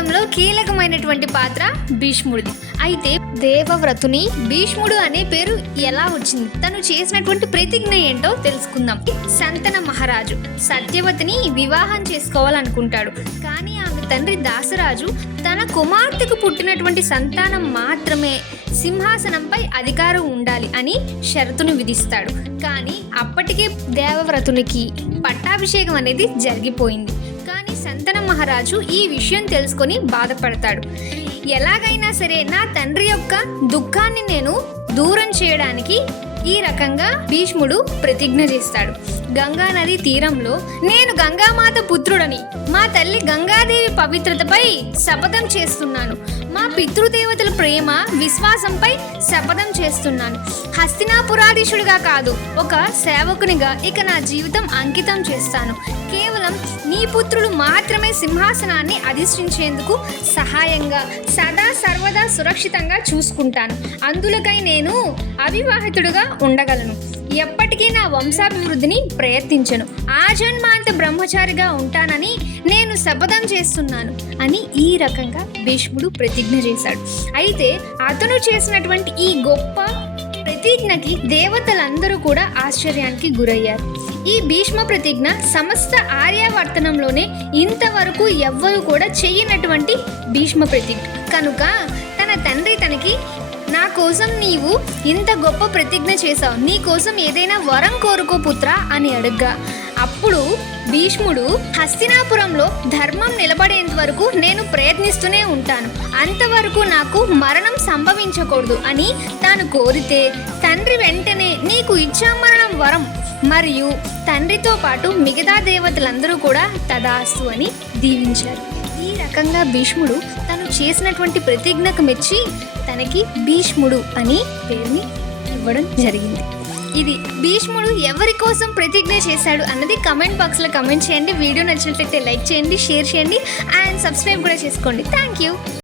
మహాభారతంలో కీలకమైనటువంటి పాత్ర భీష్ముడిది. అయితే దేవవ్రతుని భీష్ముడు అనే పేరు ఎలా వచ్చింది, తను చేసినటువంటి ప్రతిజ్ఞ ఏంటో తెలుసుకుందాం. సంతన మహారాజు సత్యవతిని వివాహం చేసుకోవాలనుకుంటాడు. కానీ ఆమె తండ్రి దాసరాజు తన కుమార్తెకు పుట్టినటువంటి సంతానం మాత్రమే సింహాసనంపై అధికారం ఉండాలి అని షరతును విధిస్తాడు. కానీ అప్పటికే దేవవ్రతునికి పట్టాభిషేకం అనేది జరిగిపోయింది. కానీ సంతన మహారాజు ఈ విషయం తెలుసుకొని బాధపడతాడు. ఎలాగైనా సరే నా తండ్రి యొక్క దుఃఖాన్ని నేను దూరం చేయడానికి ఈ రకంగా భీష్ముడు ప్రతిజ్ఞ చేస్తాడు. గంగా నది తీరంలో నేను గంగామాత పుత్రుడని, మా తల్లి గంగాదేవి పవిత్రతపై శపథం చేస్తున్నాను, మా పితృదేవతల ప్రేమ విశ్వాసంపై శపథం చేస్తున్నాను. హస్తినాపురాధీశుడిగా కాదు, ఒక సేవకునిగా ఇక నా జీవితం అంకితం చేస్తాను. కేవలం నీ పుత్రులు మాత్రమే సింహాసనాన్ని అధిష్ఠించేందుకు సహాయంగా సదా సర్వదా సురక్షితంగా చూసుకుంటాను. అందులకై నేను అవివాహితుడుగా ఉండగలను. ఎప్పటికీ నా వంశాభివృద్ధిని ప్రయత్నించను. ఆజన్మాంత బ్రహ్మచారిగా ఉంటానని నేను శపథం చేస్తున్నాను అని ఈ రకంగా భీష్ముడు ప్రతిజ్ఞ చేశాడు. అయితే అతను చేసినటువంటి ఈ గొప్ప ప్రతిజ్ఞకి దేవతలందరూ కూడా ఆశ్చర్యానికి గురయ్యారు. ఈ భీష్మ ప్రతిజ్ఞ సమస్త ఆర్యావర్తనంలోనే ఇంతవరకు ఎవ్వరూ కూడా చెయ్యనటువంటి భీష్మ ప్రతిజ్ఞ కనుక తన తండ్రి తనకి నా కోసం నీవు ఇంత గొప్ప ప్రతిజ్ఞ చేశావు, నీ కోసం ఏదైనా వరం కోరుకో పుత్ర అని అడగ్గా అప్పుడు భీష్ముడు హస్తినాపురంలో ధర్మం నిలబడేంత వరకు నేను ప్రయత్నిస్తూనే ఉంటాను, అంతవరకు నాకు మరణం సంభవించకూడదు అని తాను కోరితే తండ్రి వెంటనే నీకు ఇచ్చామరణం వరం మరియు తండ్రితో పాటు మిగతా దేవతలందరూ కూడా తదాస్తు అని దీవించారు. ఈ రకంగా భీష్ముడు తను చేసినటువంటి ప్రతిజ్ఞకు మెచ్చి తనకి భీష్ముడు అని పేరుని ఇవ్వడం జరిగింది. ఇది భీష్ముడు ఎవరి కోసం ప్రతిజ్ఞ చేశాడు అన్నది కమెంట్ బాక్స్లో కమెంట్ చేయండి. వీడియో నచ్చినట్లయితే లైక్ చేయండి, షేర్ చేయండి అండ్ సబ్స్క్రైబ్ కూడా చేసుకోండి. Thank you.